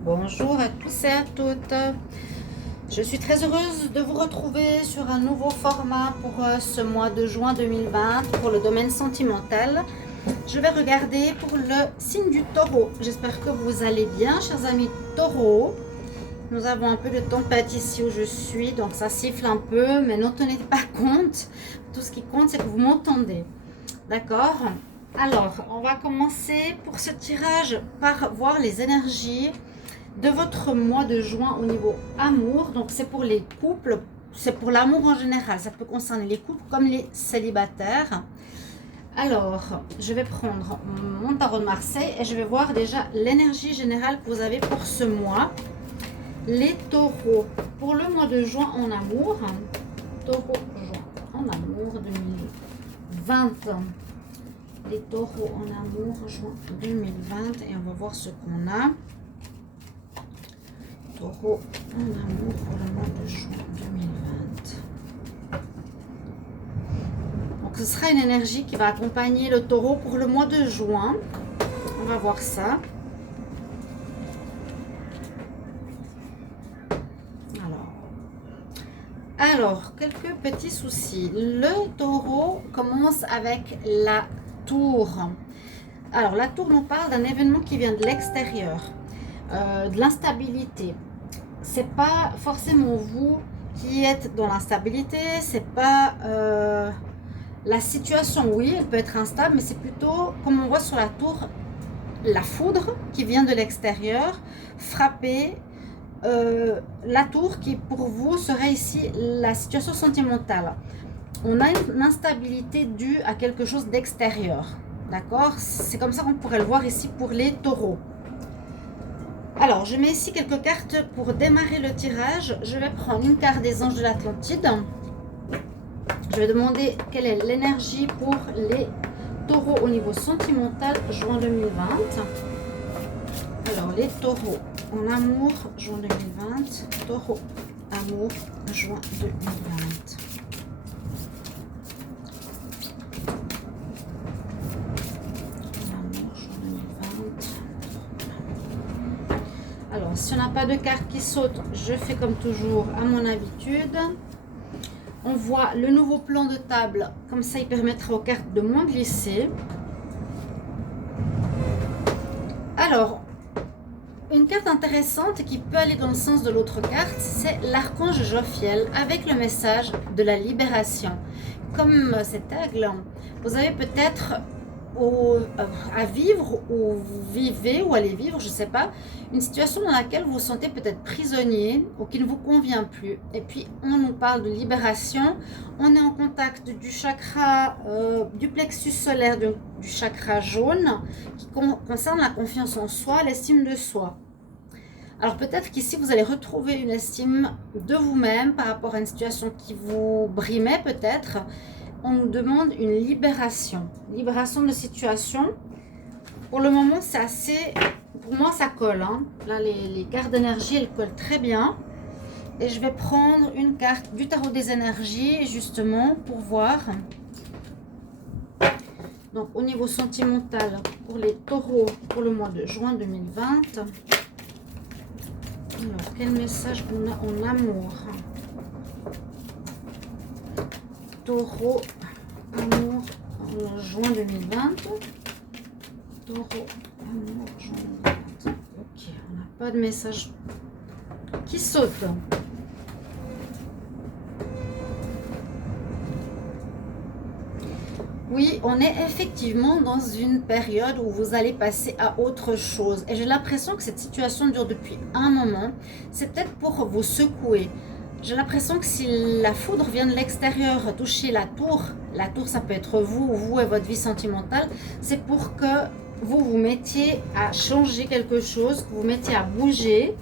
Bonjour à tous et à toutes. Je suis très heureuse de vous retrouver sur un nouveau format pour ce mois de juin 2020 pour le domaine sentimental. Je vais regarder pour le signe du taureau. J'espère que vous allez bien, chers amis taureaux. Nous avons un peu de tempête ici où je suis, donc ça siffle un peu, mais n'en tenez pas compte. Tout ce qui compte, c'est que vous m'entendez. D'accord? Alors, on va commencer pour ce tirage par voir les énergies de votre mois de juin au niveau amour. Donc c'est pour les couples, c'est pour l'amour en général. Ça peut concerner les couples comme les célibataires. Alors, je vais prendre mon tarot de Marseille et je vais voir déjà l'énergie générale que vous avez pour ce mois. Les taureaux, pour le mois de juin en amour. Taureau, juin en amour 2020. Les taureaux en amour, juin 2020. Et on va voir ce qu'on a. Taureau en amour pour le mois de juin 2020. Donc ce sera une énergie qui va accompagner le taureau pour le mois de juin. On va voir ça. Alors, quelques petits soucis. Le taureau commence avec la tour. Alors, la tour nous parle d'un événement qui vient de l'extérieur, de l'instabilité. C'est pas forcément vous qui êtes dans l'instabilité, c'est pas la situation, oui, elle peut être instable, mais c'est plutôt, comme on voit sur la tour, la foudre qui vient de l'extérieur, frapper la tour qui pour vous serait ici la situation sentimentale. On a une instabilité due à quelque chose d'extérieur, d'accord? C'est comme ça qu'on pourrait le voir ici pour les taureaux. Alors, je mets ici quelques cartes pour démarrer le tirage. Je vais prendre une carte des anges de l'Atlantide. Je vais demander quelle est l'énergie pour les taureaux au niveau sentimental, juin 2020. Alors, les taureaux en amour, juin 2020. Taureau, amour, juin 2020. Alors, si on n'a pas de carte qui saute, je fais comme toujours à mon habitude. On voit le nouveau plan de table, comme ça il permettra aux cartes de moins glisser. Alors, une carte intéressante qui peut aller dans le sens de l'autre carte, c'est l'archange Jophiel avec le message de la libération. Comme cet aigle, vous avez peut-être à vivre ou vous vivez ou allez vivre, je ne sais pas, une situation dans laquelle vous vous sentez peut-être prisonnier ou qui ne vous convient plus. Et puis on nous parle de libération, on est en contact du chakra, du plexus solaire, du chakra jaune qui concerne la confiance en soi, l'estime de soi. Alors peut-être qu'ici vous allez retrouver une estime de vous-même par rapport à une situation qui vous brimait peut-être. On nous demande une libération de situation. Pour le moment, c'est assez, pour moi, ça colle. Hein. Là, les cartes d'énergie, elles collent très bien. Et je vais prendre une carte du tarot des énergies, justement, pour voir. Donc, au niveau sentimental, pour les taureaux, pour le mois de juin 2020. Alors, quel message on a en amour? Taureau, amour, en juin 2020. Taureau, amour, juin 2020. Ok, on n'a pas de message qui saute. Oui, on est effectivement dans une période où vous allez passer à autre chose. Et j'ai l'impression que cette situation dure depuis un moment. C'est peut-être pour vous secouer. J'ai l'impression que si la foudre vient de l'extérieur toucher la tour ça peut être vous et votre vie sentimentale, c'est pour que vous vous mettiez à changer quelque chose, que vous mettiez à bouger.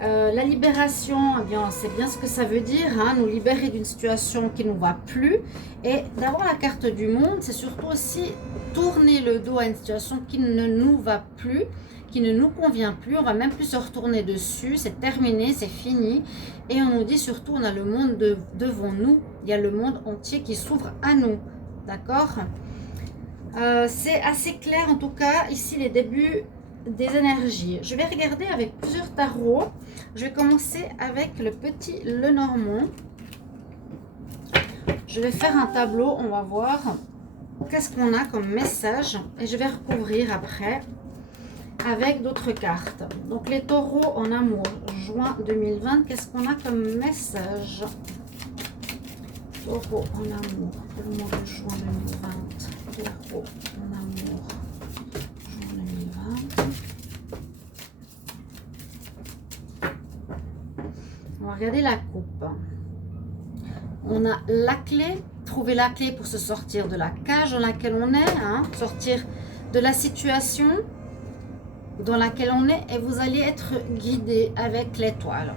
La libération, eh bien, c'est bien ce que ça veut dire, hein, nous libérer d'une situation qui ne nous va plus. Et d'avoir la carte du monde, c'est surtout aussi tourner le dos à une situation qui ne nous va plus, qui ne nous convient plus. On va même plus se retourner dessus, c'est terminé, c'est fini. Et on nous dit surtout, on a le monde devant nous, il y a le monde entier qui s'ouvre à nous. D'accord? C'est assez clair en tout cas, ici les débuts des énergies. Je vais regarder avec plusieurs tarots. Je vais commencer avec le petit Lenormand. Je vais faire un tableau, on va voir qu'est-ce qu'on a comme message et je vais recouvrir après avec d'autres cartes. Donc les taureaux en amour, juin 2020, qu'est-ce qu'on a comme message? Taureau en amour, pour le mois de juin 2020. Taureau en amour, juin 2020. On va regarder la coupe. On a la clé, trouver la clé pour se sortir de la cage dans laquelle on est, hein, sortir de la situation dans laquelle on est et vous allez être guidé avec l'étoile.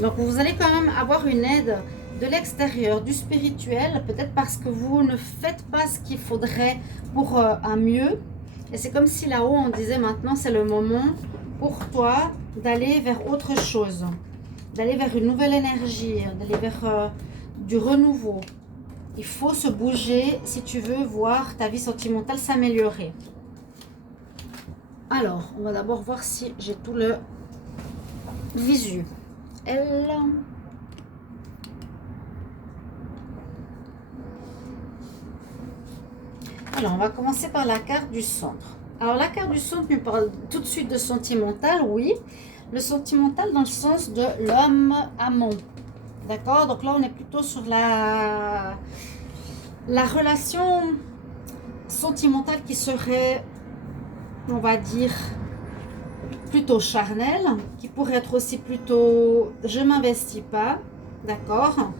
Donc vous allez quand même avoir une aide de l'extérieur, du spirituel, peut-être parce que vous ne faites pas ce qu'il faudrait pour un mieux. Et c'est comme si là-haut on disait maintenant c'est le moment pour toi d'aller vers autre chose, d'aller vers une nouvelle énergie, d'aller vers du renouveau. Il faut se bouger si tu veux voir ta vie sentimentale s'améliorer. Alors, on va d'abord voir si j'ai tout le visu. Elle. Alors, on va commencer par la carte du centre. Alors, la carte du centre nous parle tout de suite de sentimental, oui. Le sentimental dans le sens de l'homme amant. D'accord? Donc là, on est plutôt sur la relation sentimentale qui serait, on va dire, plutôt charnelle, qui pourrait être aussi plutôt je m'investis pas, d'accord?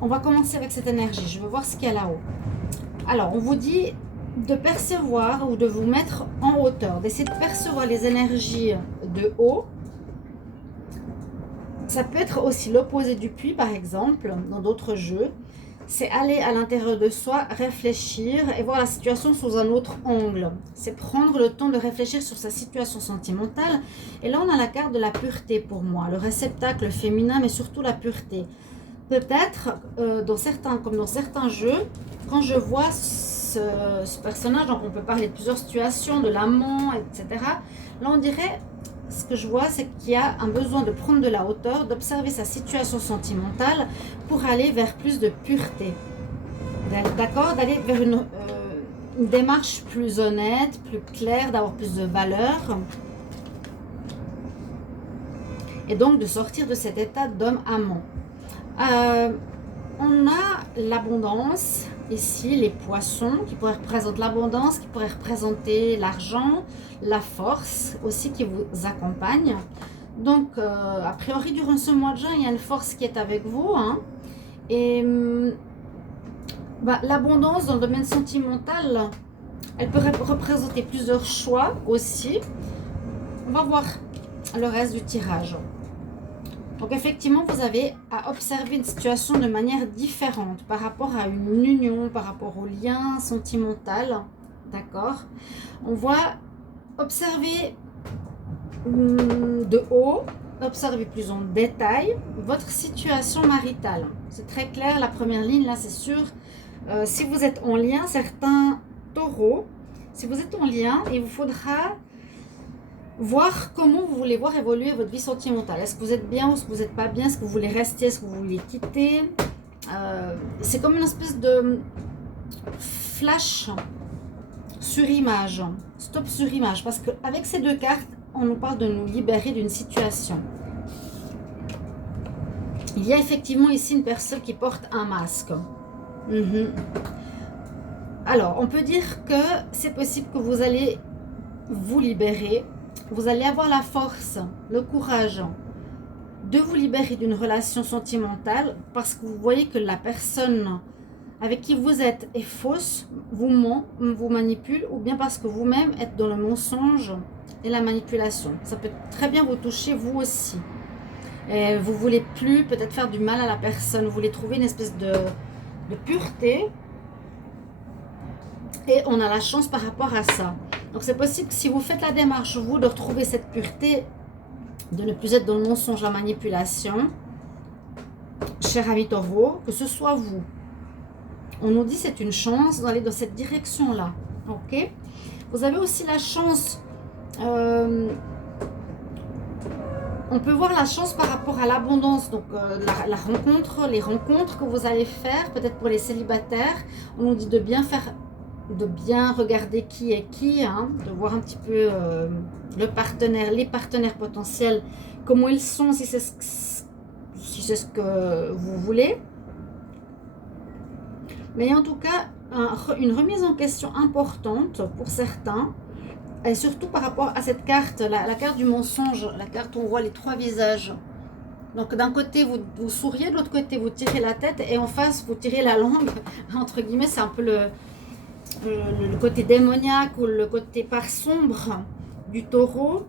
On va commencer avec cette énergie, je veux voir ce qu'il y a là-haut. Alors, on vous dit de percevoir ou de vous mettre en hauteur, d'essayer de percevoir les énergies de haut. Ça peut être aussi l'opposé du puits, par exemple, dans d'autres jeux. C'est aller à l'intérieur de soi, réfléchir et voir la situation sous un autre angle. C'est prendre le temps de réfléchir sur sa situation sentimentale. Et là, on a la carte de la pureté pour moi, le réceptacle féminin, mais surtout la pureté. Peut-être, comme dans certains jeux, quand je vois ce personnage, donc on peut parler de plusieurs situations, de l'amant, etc. Là, on dirait, ce que je vois, c'est qu'il y a un besoin de prendre de la hauteur, d'observer sa situation sentimentale pour aller vers plus de pureté. D'accord? D'aller vers une démarche plus honnête, plus claire, d'avoir plus de valeur. Et donc de sortir de cet état d'homme amant. On a l'abondance, ici les poissons qui pourraient représenter l'abondance, qui pourraient représenter l'argent, la force aussi qui vous accompagne. Donc a priori durant ce mois de juin, il y a une force qui est avec vous. Hein, et l'abondance dans le domaine sentimental, elle peut représenter plusieurs choix aussi. On va voir le reste du tirage. Donc effectivement, vous avez à observer une situation de manière différente par rapport à une union, par rapport au lien sentimental. D'accord? On va observer de haut, observer plus en détail votre situation maritale. C'est très clair, la première ligne là, c'est sûr. Si vous êtes en lien, certains taureaux, si vous êtes en lien, il vous faudra voir comment vous voulez voir évoluer votre vie sentimentale. Est-ce que vous êtes bien ou est-ce que vous n'êtes pas bien? Est-ce que vous voulez rester? Est-ce que vous voulez quitter? C'est comme une espèce de flash sur image, stop sur image. Parce qu'avec ces deux cartes, on nous parle de nous libérer d'une situation. Il y a effectivement ici une personne qui porte un masque. Alors, on peut dire que c'est possible que vous allez vous libérer. Vous allez avoir la force, le courage de vous libérer d'une relation sentimentale parce que vous voyez que la personne avec qui vous êtes est fausse, vous ment, vous manipule, ou bien parce que vous-même êtes dans le mensonge et la manipulation. Ça peut très bien vous toucher vous aussi. Et vous ne voulez plus peut-être faire du mal à la personne, vous voulez trouver une espèce de pureté. Et on a la chance par rapport à ça. Donc c'est possible que si vous faites la démarche, vous, de retrouver cette pureté, de ne plus être dans le mensonge, la manipulation, cher ami taureau, que ce soit vous. On nous dit c'est une chance d'aller dans cette direction-là. Ok. Vous avez aussi la chance, on peut voir la chance par rapport à l'abondance, donc la rencontre, les rencontres que vous allez faire, peut-être pour les célibataires, on nous dit de bien faire, de bien regarder qui est qui, hein, de voir un petit peu le partenaire, les partenaires potentiels, comment ils sont, si c'est ce que vous voulez. Mais en tout cas, une remise en question importante pour certains, et surtout par rapport à cette carte, la carte du mensonge, la carte où on voit les 3 visages. Donc d'un côté, vous souriez, de l'autre côté, vous tirez la tête, et en face, vous tirez la langue. Entre guillemets, c'est un peu le côté démoniaque ou le côté part sombre du taureau.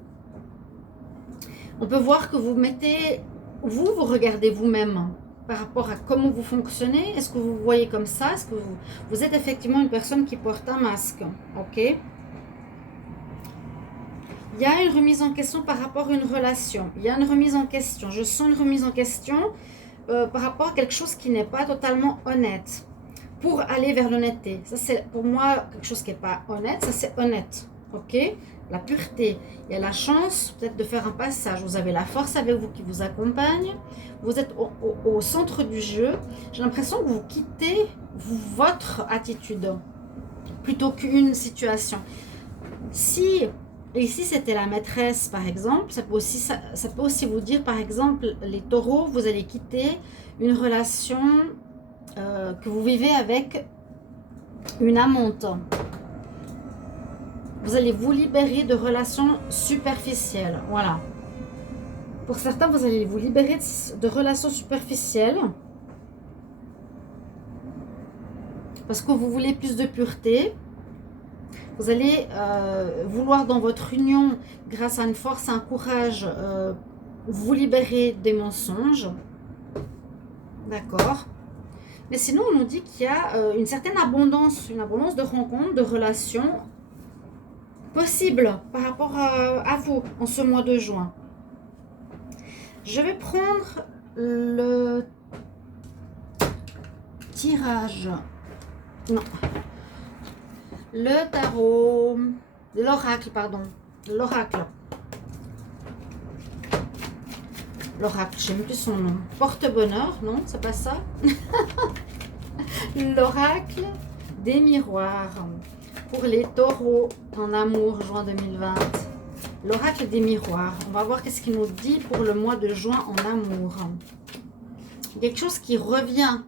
On peut voir que vous mettez, vous regardez vous-même par rapport à comment vous fonctionnez. Est-ce que vous vous voyez comme ça? Est-ce que vous êtes effectivement une personne qui porte un masque? Ok. Il y a une remise en question par rapport à une relation. Il y a une remise en question. Je sens une remise en question par rapport à quelque chose qui n'est pas totalement honnête. Pour aller vers l'honnêteté. Ça, c'est pour moi quelque chose qui n'est pas honnête. Ça, c'est honnête. Ok? La pureté. Il y a la chance peut-être de faire un passage. Vous avez la force avec vous qui vous accompagne. Vous êtes au centre du jeu. J'ai l'impression que vous quittez votre attitude plutôt qu'une situation. Si ici c'était la maîtresse par exemple, ça peut aussi vous dire par exemple les taureaux, vous allez quitter une relation que vous vivez avec une amante. Vous allez vous libérer de relations superficielles. Voilà. Pour certains, vous allez vous libérer de relations superficielles parce que vous voulez plus de pureté. Vous allez vouloir dans votre union, grâce à une force, un courage, vous libérer des mensonges. D'accord. Mais sinon, on nous dit qu'il y a une certaine abondance de rencontres, de relations possibles par rapport à vous en ce mois de juin. Je vais prendre le tirage. Non. Le tarot, l'oracle, pardon. L'oracle. L'oracle, je n'aime plus son nom. Porte-bonheur, non, c'est pas ça. L'oracle des miroirs. Pour les taureaux en amour, juin 2020. L'oracle des miroirs. On va voir qu'est-ce qu'il nous dit pour le mois de juin en amour. Quelque chose qui revient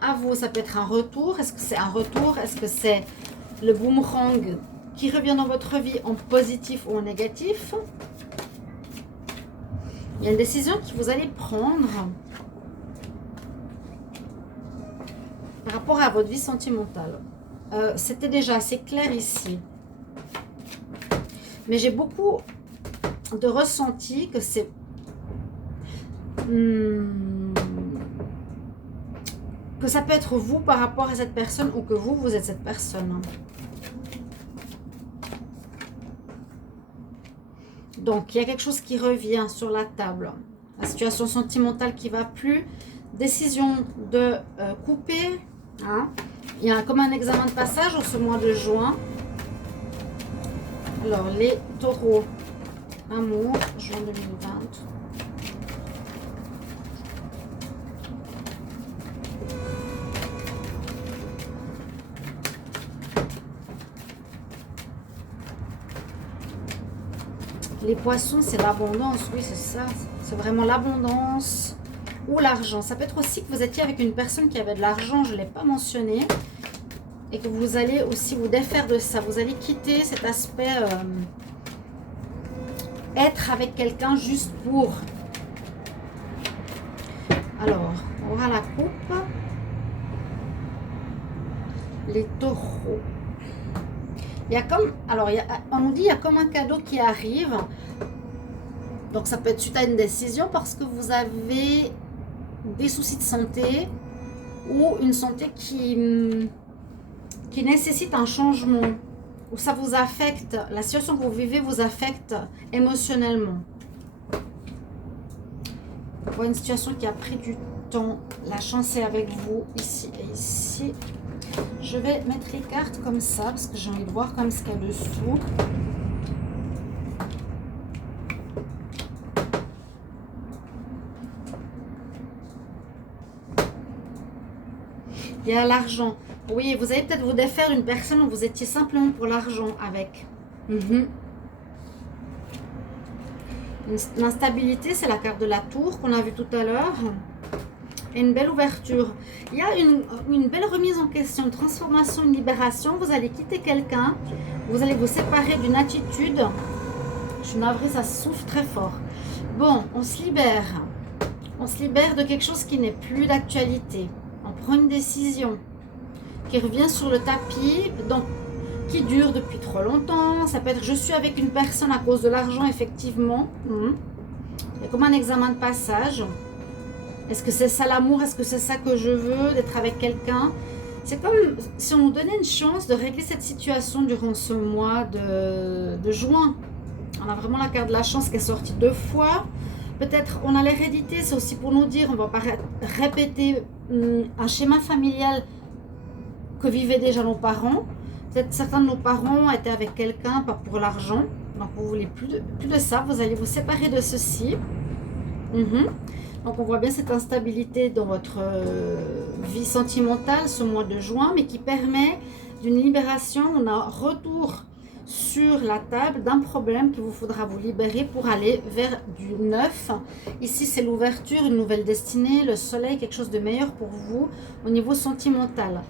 à vous. Ça peut être un retour. Est-ce que c'est un retour? Est-ce que c'est le boomerang qui revient dans votre vie en positif ou en négatif? Il y a une décision que vous allez prendre par rapport à votre vie sentimentale. C'était déjà assez clair ici. Mais j'ai beaucoup de ressenti que c'est... que ça peut être vous par rapport à cette personne ou que vous êtes cette personne. Donc, il y a quelque chose qui revient sur la table. La situation sentimentale qui ne va plus. Décision de couper. Hein. Il y a comme un examen de passage en ce mois de juin. Alors, les taureaux, amour, juin 2020. Les poissons, c'est l'abondance. Oui, c'est ça. C'est vraiment l'abondance ou l'argent. Ça peut être aussi que vous étiez avec une personne qui avait de l'argent, je ne l'ai pas mentionné. Et que vous allez aussi vous défaire de ça. Vous allez quitter cet aspect être avec quelqu'un juste pour. Alors, on aura la coupe. Les taureaux. Il y a comme, alors on nous dit il y a comme un cadeau qui arrive. Donc ça peut être suite à une décision parce que vous avez des soucis de santé ou une santé qui nécessite un changement, ou ça vous affecte, la situation que vous vivez vous affecte émotionnellement. On voit une situation qui a pris du temps. La chance est avec vous ici et ici. Je vais mettre les cartes comme ça parce que j'ai envie de voir comme ce qu'il y a dessous. Il y a l'argent. Oui, vous allez peut-être vous défaire d'une personne où vous étiez simplement pour l'argent avec. L'instabilité, c'est la carte de la tour qu'on a vue tout à l'heure. Et une belle ouverture. Il y a une belle remise en question, une transformation, une libération. Vous allez quitter quelqu'un. Vous allez vous séparer d'une attitude. Je suis navrée, ça souffle très fort. Bon, on se libère. On se libère de quelque chose qui n'est plus d'actualité. On prend une décision qui revient sur le tapis, donc qui dure depuis trop longtemps. Ça peut être je suis avec une personne à cause de l'argent, effectivement. Il y a comme un examen de passage. Est-ce que c'est ça l'amour? Est-ce que c'est ça que je veux, d'être avec quelqu'un? C'est comme si on nous donnait une chance de régler cette situation durant ce mois de juin. On a vraiment la carte de la chance qui est sortie 2 fois. Peut-être on a l'hérédité, c'est aussi pour nous dire on ne va pas répéter un schéma familial que vivaient déjà nos parents. Peut-être certains de nos parents étaient avec quelqu'un, pas pour l'argent. Donc vous ne voulez plus de ça, vous allez vous séparer de ceci. Donc on voit bien cette instabilité dans votre vie sentimentale ce mois de juin, mais qui permet d'une libération. On a un retour sur la table d'un problème qu'il vous faudra vous libérer pour aller vers du neuf. Ici c'est l'ouverture, une nouvelle destinée, le soleil, quelque chose de meilleur pour vous au niveau sentimental.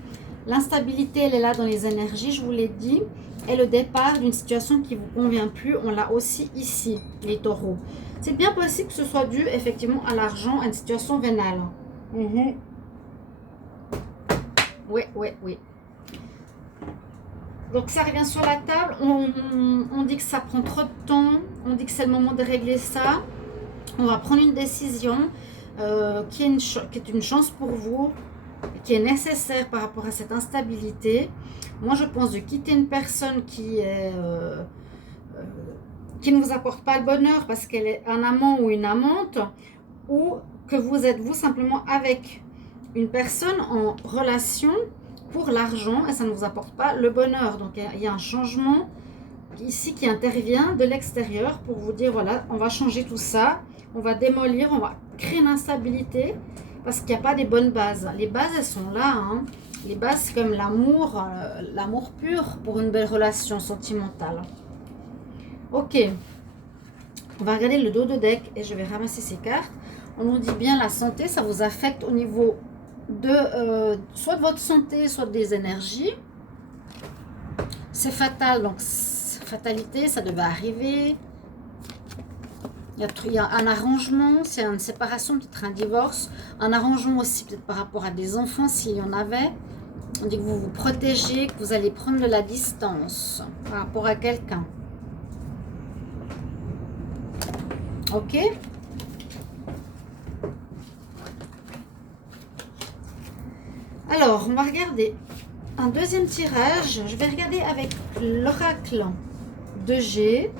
L'instabilité, elle est là dans les énergies, je vous l'ai dit, et le départ d'une situation qui ne vous convient plus, on l'a aussi ici, les taureaux. C'est bien possible que ce soit dû effectivement à l'argent, à une situation vénale. Oui. Donc ça revient sur la table, on dit que ça prend trop de temps, on dit que c'est le moment de régler ça. On va prendre une décision qui est une chance pour vous, qui est nécessaire par rapport à cette instabilité. Moi je pense de quitter une personne qui ne vous apporte pas le bonheur parce qu'elle est un amant ou une amante, ou que vous êtes vous simplement avec une personne en relation pour l'argent et ça ne vous apporte pas le bonheur. Donc il y a un changement ici qui intervient de l'extérieur pour vous dire voilà, on va changer tout ça, on va démolir, on va créer une instabilité parce qu'il n'y a pas des bonnes bases. Les bases, elles sont là, hein. Les bases, c'est comme l'amour, l'amour pur pour une belle relation sentimentale. Ok, on va regarder le dos de deck et je vais ramasser ces cartes. On nous dit bien la santé, ça vous affecte au niveau de soit de votre santé, soit des énergies. C'est fatal, donc fatalité, ça devait arriver. Il y a un arrangement, c'est une séparation, peut-être un divorce. Un arrangement aussi peut-être par rapport à des enfants, s'il y en avait. On dit que vous vous protégez, que vous allez prendre de la distance par rapport à quelqu'un. Ok. Alors, on va regarder un deuxième tirage. Je vais regarder avec l'oracle de G.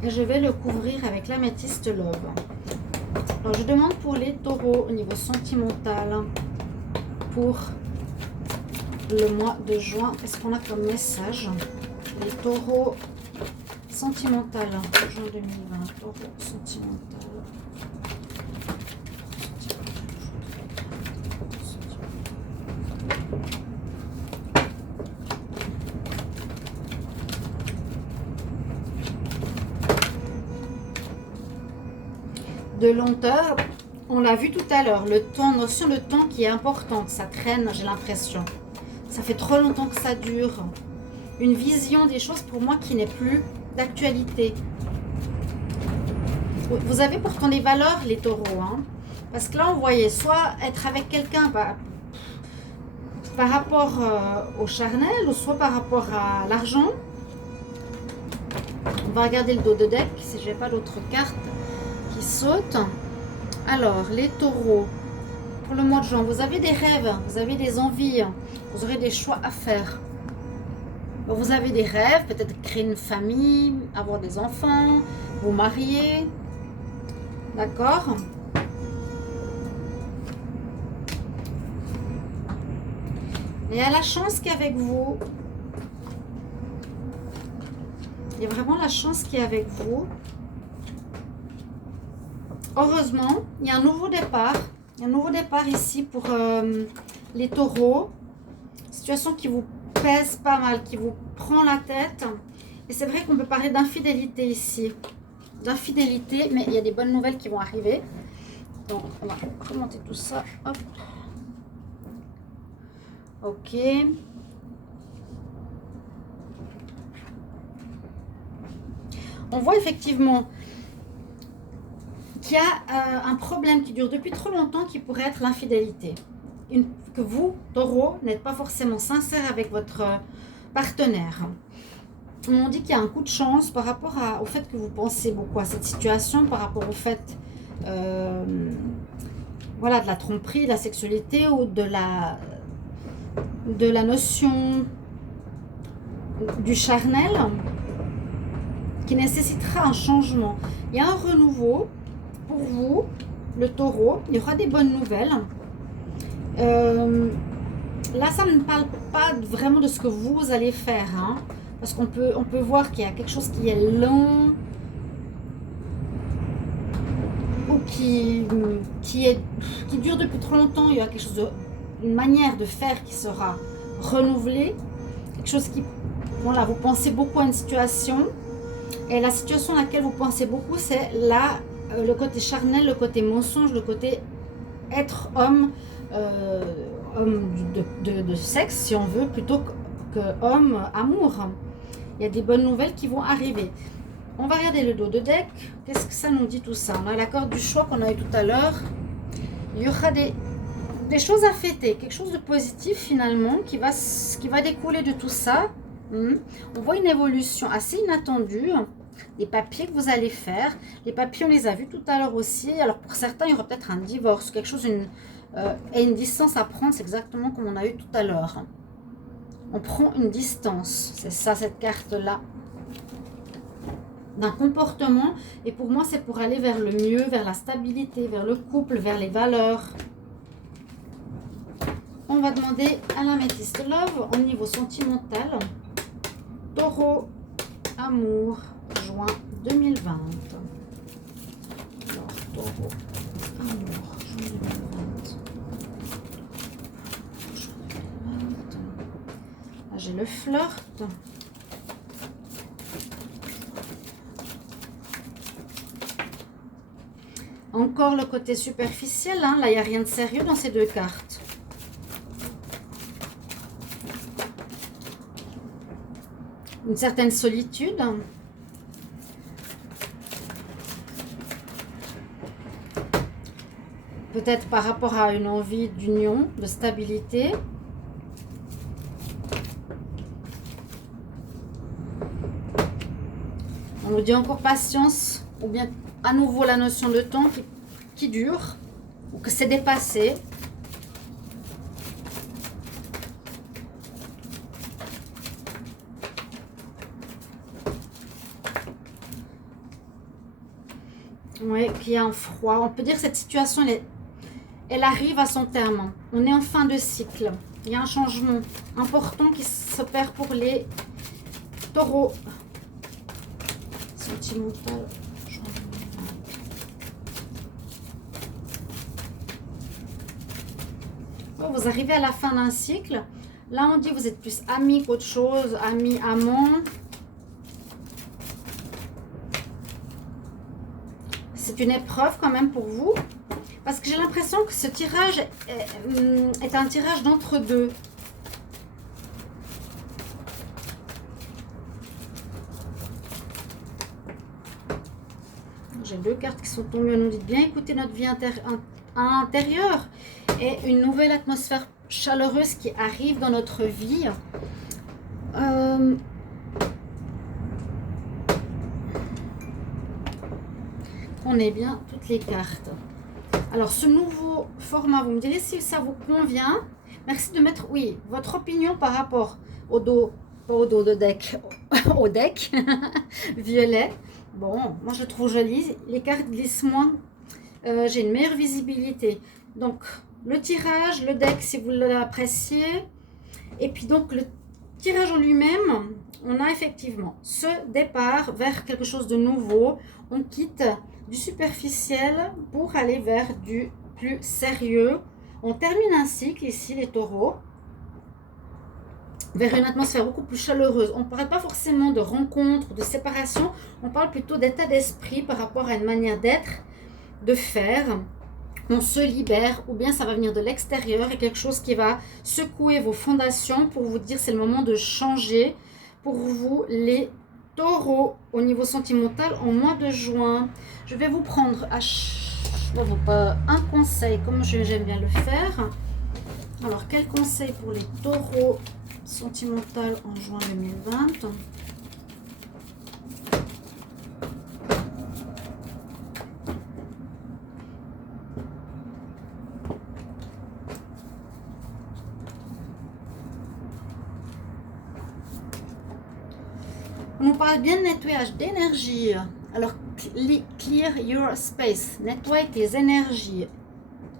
Et je vais le couvrir avec l'améthyste love. Alors, je demande pour les taureaux au niveau sentimental pour le mois de juin. Qu'est-ce qu'on a comme message? Les taureaux sentimental, juin 2020, taureau sentimental. De lenteur, on l'a vu tout à l'heure, le temps, notion de temps qui est importante, ça traîne, j'ai l'impression. Ça fait trop longtemps que ça dure. Une vision des choses pour moi qui n'est plus d'actualité. Vous avez pourtant des valeurs, les taureaux, hein, parce que là, on voyait soit être avec quelqu'un par rapport au charnel, ou soit par rapport à l'argent. On va regarder le dos de deck, si je n'ai pas d'autres cartes qui sautent. Alors, les taureaux, pour le mois de juin, vous avez des rêves, vous avez des envies, vous aurez des choix à faire. Vous avez des rêves, peut-être créer une famille, avoir des enfants, vous marier. D'accord? Il y a la chance qui est avec vous. Il y a vraiment la chance qui est avec vous. Heureusement, il y a un nouveau départ. Il y a un nouveau départ ici pour les taureaux. Situation qui vous pèse pas mal, qui vous prend la tête. Et c'est vrai qu'on peut parler d'infidélité ici. D'infidélité, mais il y a des bonnes nouvelles qui vont arriver. Donc, on va commenter tout ça. Hop. Ok. On voit effectivement qu'il y a un problème qui dure depuis trop longtemps qui pourrait être l'infidélité. Que vous, taureau, n'êtes pas forcément sincère avec votre partenaire. On dit qu'il y a un coup de chance par rapport au fait que vous pensez beaucoup à cette situation, par rapport au fait voilà, de la tromperie, de la sexualité ou de la notion du charnel qui nécessitera un changement. Il y a un renouveau pour vous, le taureau. Il y aura des bonnes nouvelles. Là, ça ne parle pas vraiment de ce que vous allez faire, hein, parce qu'on peut voir qu'il y a quelque chose qui est lent ou qui dure depuis trop longtemps. Il y a quelque chose une manière de faire qui sera renouvelée, quelque chose qui, voilà, vous pensez beaucoup à une situation, et la situation à laquelle vous pensez beaucoup, c'est là le côté charnel, le côté mensonge, le côté être homme, homme de sexe, si on veut, plutôt que homme amour. Il y a des bonnes nouvelles qui vont arriver. On va regarder le dos de deck. Qu'est-ce que ça nous dit tout ça? On a la corde du choix qu'on a eu tout à l'heure. Il y aura des choses à fêter, quelque chose de positif finalement qui va découler de tout ça. On voit une évolution assez inattendue. Les papiers que vous allez faire. Les papiers, on les a vus tout à l'heure aussi. Alors pour certains, il y aura peut-être un divorce, quelque chose, et une distance à prendre, c'est exactement comme on a eu tout à l'heure. On prend une distance, c'est ça cette carte-là, d'un comportement. Et pour moi, c'est pour aller vers le mieux, vers la stabilité, vers le couple, vers les valeurs. On va demander à l'améthyste love au niveau sentimental. Taureau, amour, juin 2020. Alors, taureau, amour, juin 2020. Là, j'ai le flirt. Encore le côté superficiel, hein. Là, il n'y a rien de sérieux dans ces deux cartes. Une certaine solitude. Peut-être par rapport à une envie d'union, de stabilité. On nous dit encore patience, ou bien à nouveau la notion de temps qui dure, ou que c'est dépassé. Oui, qu'il y a un froid. On peut dire que cette situation, elle arrive à son terme. On est en fin de cycle. Il y a un changement important qui s'opère pour les taureaux. Sentimental. Oh, vous arrivez à la fin d'un cycle. Là, on dit que vous êtes plus amis qu'autre chose. Amis, amants. C'est une épreuve quand même pour vous. Parce que j'ai l'impression que ce tirage est un tirage d'entre-deux. J'ai deux cartes qui sont tombées. On nous dit bien écouter notre vie intérieure et une nouvelle atmosphère chaleureuse qui arrive dans notre vie. On est bien toutes les cartes. Alors ce nouveau format, vous me direz si ça vous convient. Merci de mettre, oui, votre opinion par rapport au dos, pas au dos de deck, au deck violet. Bon, moi je le trouve joli. Les cartes glissent moins. J'ai une meilleure visibilité. Donc le tirage, le deck si vous l'appréciez. Et puis donc le tirage en lui-même, on a effectivement ce départ vers quelque chose de nouveau. On quitte du superficiel pour aller vers du plus sérieux. On termine un cycle ici, les taureaux, vers une atmosphère beaucoup plus chaleureuse. On ne parle pas forcément de rencontre, de séparation, on parle plutôt d'état d'esprit par rapport à une manière d'être, de faire. On se libère, ou bien ça va venir de l'extérieur et quelque chose qui va secouer vos fondations pour vous dire c'est le moment de changer. Pour vous, les taureaux, au niveau sentimental, en mois de juin, je vais vous prendre un conseil, comme j'aime bien le faire. Alors, quel conseil pour les taureaux sentimental en juin 2020? On nous parle bien de nettoyage d'énergie. Alors, clear your space. Nettoie tes énergies.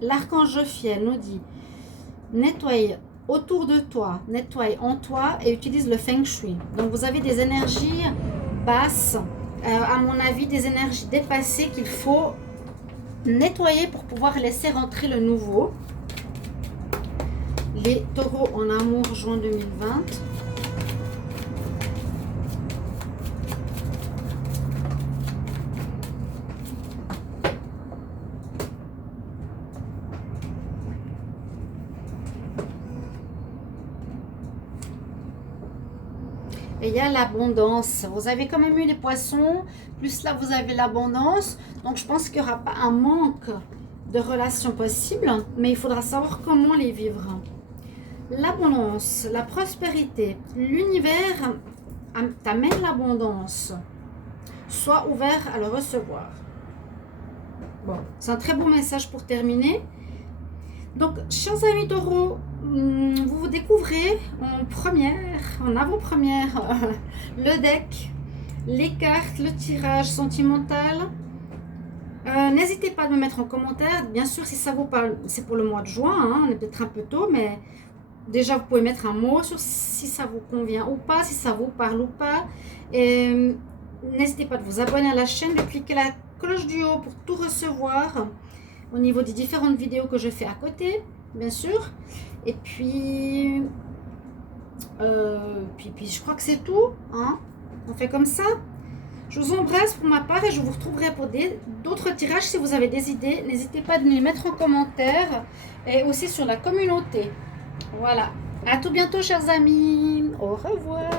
L'archange Jophiel nous dit nettoie autour de toi, nettoie en toi et utilise le Feng Shui. Donc, vous avez des énergies basses, à mon avis, des énergies dépassées qu'il faut nettoyer pour pouvoir laisser rentrer le nouveau. Les taureaux en amour, juin 2020. Et il y a l'abondance. Vous avez quand même eu les poissons, plus là vous avez l'abondance. Donc je pense qu'il n'y aura pas un manque de relations possibles, mais il faudra savoir comment les vivre. L'abondance, la prospérité, l'univers t'amène l'abondance. Sois ouvert à le recevoir. Bon, c'est un très beau message pour terminer. Donc, chers amis taureaux, vous découvrez en avant-première, le deck, les cartes, le tirage sentimental. N'hésitez pas à me mettre en commentaire. Bien sûr, si ça vous parle, c'est pour le mois de juin, hein, on est peut-être un peu tôt, mais déjà, vous pouvez mettre un mot sur si ça vous convient ou pas, si ça vous parle ou pas. Et n'hésitez pas de vous abonner à la chaîne, de cliquer la cloche du haut pour tout recevoir au niveau des différentes vidéos que je fais à côté, bien sûr. Et puis, je crois que c'est tout. Hein. On fait comme ça. Je vous embrasse pour ma part et je vous retrouverai pour d'autres tirages. Si vous avez des idées, n'hésitez pas à les mettre en commentaire et aussi sur la communauté. Voilà. À tout bientôt, chers amis. Au revoir.